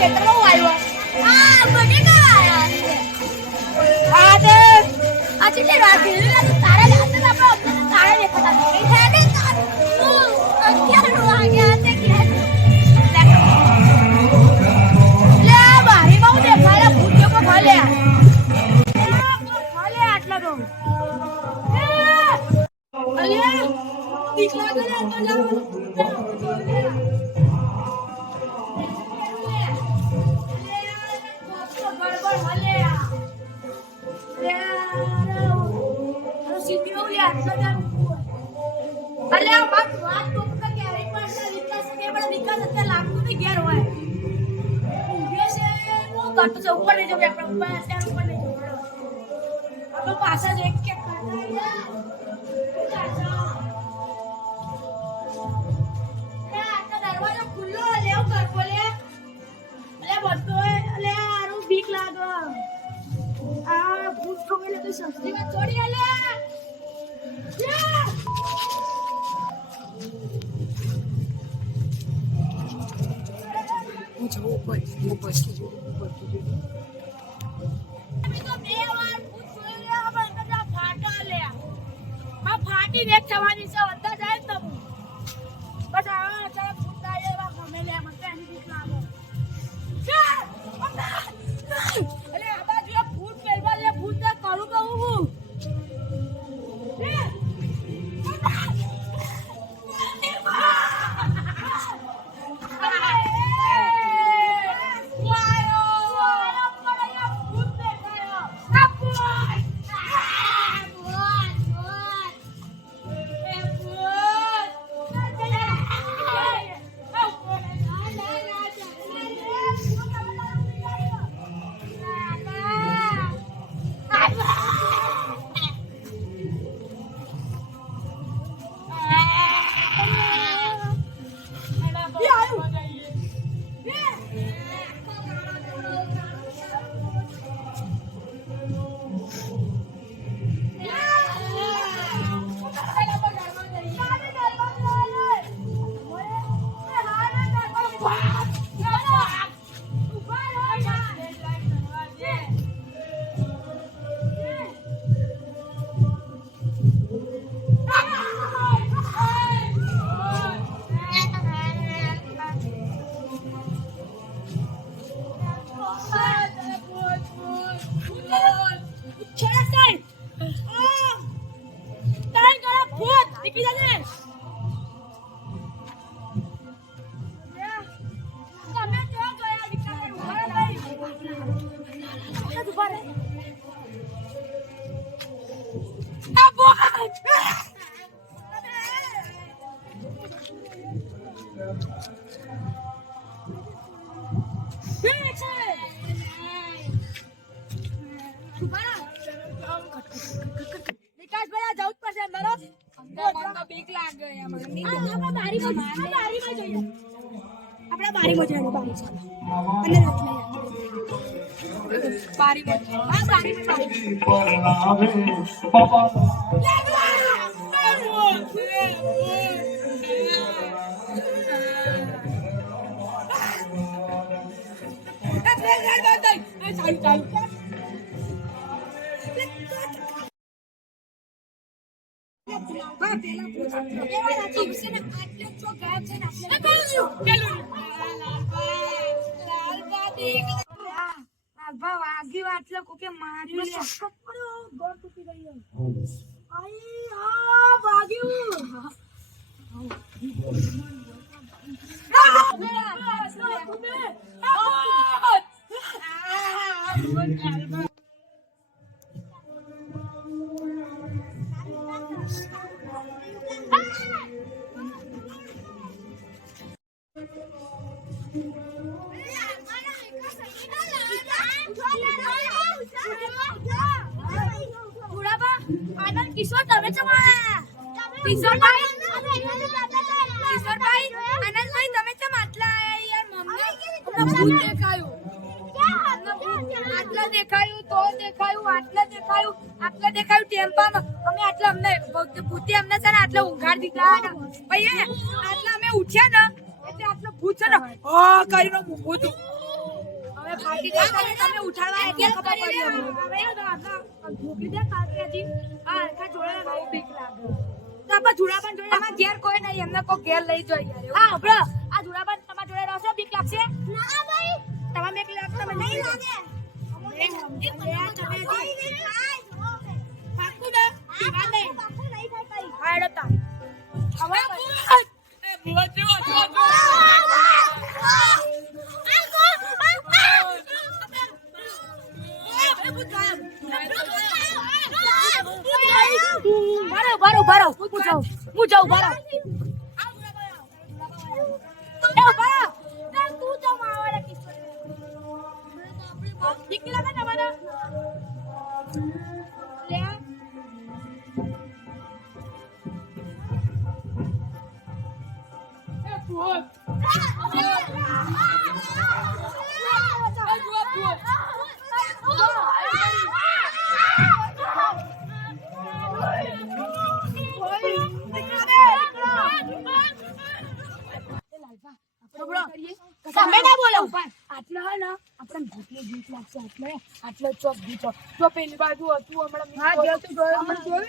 ખેતરમાં આવ્યો આ બટેકા આયા આ તે આ ચીટલે રાખી તારા લાતે આપણે તારા દેખાતા નહીં હેડે તાર તું 11 વાગ્યા તે કે લે બારી બહુ દેખાડા ભૂત કો ખાલે આટલા તો અલ્યા દીકલા કરે તો જાવ અલે આ વાત તો ક્યારે પણ વિકાસ કે બડા વિકાસ અત્યારે લાગતું નહીં ઘેર હોય ઊભે છે નો ઘટ છે ઉપર લઈ જાવ આપણે ઉપર અત્યારે ઉપર લઈ જાવ આપણે પાછા જ એક કે કરતા દરવાજો ખુલ્લો લેવ કર બોલે અલે બધો અલે આરું બીક લાગે આ ભૂત ખોલે તો સસ્તી વાત છોડી અલે ફાટી વેચ થવાની છે અંદર જાય તો બસ આ ચાલ ફૂટ જાય એવા ગમે લે મને એની બીક લાગે અલે આ બાજુ ફૂટ પેલવા લે ફૂટ તો કરું કહું હું વાગી વાટલે કોકે માર્યો સખત પડ્યો ગોળ તૂટી ગયો આઈ હા ભાગ્યું કિશોર તમે ચમાયા કિશોરભાઈ આનંદભાઈ તમે ચમ આટલા આયા યાર મમ્મી ભૂત દેખાયું આટલા દેખાયું તો દેખાયું આટલા દેખાયું ટેમ્પામાં અમે આટલા અમને ભૂતે અમને છે ને આટલા ઊંઘાડ દીધા ભાઈ આટલા અમે ઉઠ્યા ને એટલે આટલો ભૂત છે ને કરીને મૂકવું હતું ફાટી ગઈ તમે ઉઠાડવા એટલે ખબર પડી મોકલી દે કાકીજી આ આખા જોડે બહુ બીક લાગે તો આપણે જુડાબન જોડે અમાર ઘેર કોઈ નહીં એમને કોઈ ઘેર લઈ જાય યાર હા બ્રો આ જુડાબન તમાર જોડે રહેશો બીક લાગશે ના ભાઈ તમાર બીક લાગશે મને નહીં લાગે પાકું ના પીવા નહીં પાકું નહીં થાય કઈ હા એડતા હવે બરો હું જાઉં બરો તું જાવ માવાળા કિસ્સો દીકરા ને તમારા લે એ ભૂત તમે ના બોલો આટલો હે ને આપણે ભૂતની ભૂત લાગશે આટલો ચોક દીચો તો પેલી બાજુ હતું હમણાં હા જોયું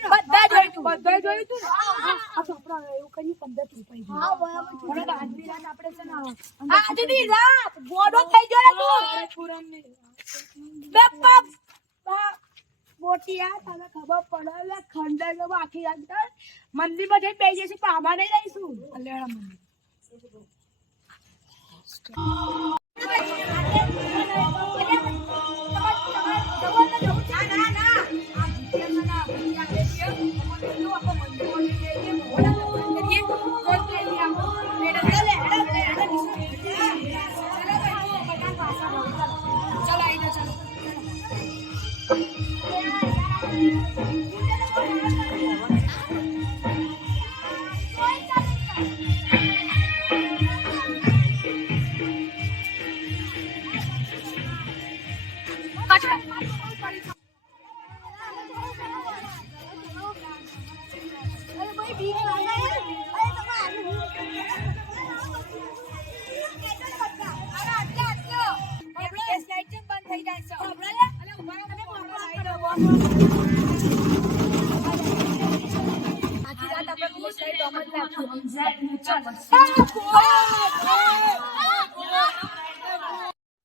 બધા જોયું તું આ તો આપણે એવું કઈ 15 રૂપિયા હા બરાબર આજની રાત આપણે છે ને આજની રાત ગોડો થઈ ગયો તું બેપપ મોટિયા તને ખબર પડે ખંડર નો આખી રાત મંદિરમાં જઈને બેસી જશે પણ આમાં નહીં રહીશું અલ્યા મંદિર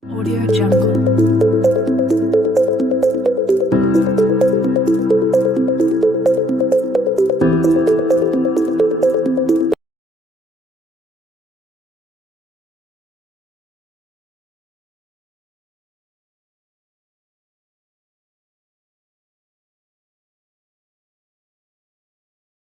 Audio Jungle.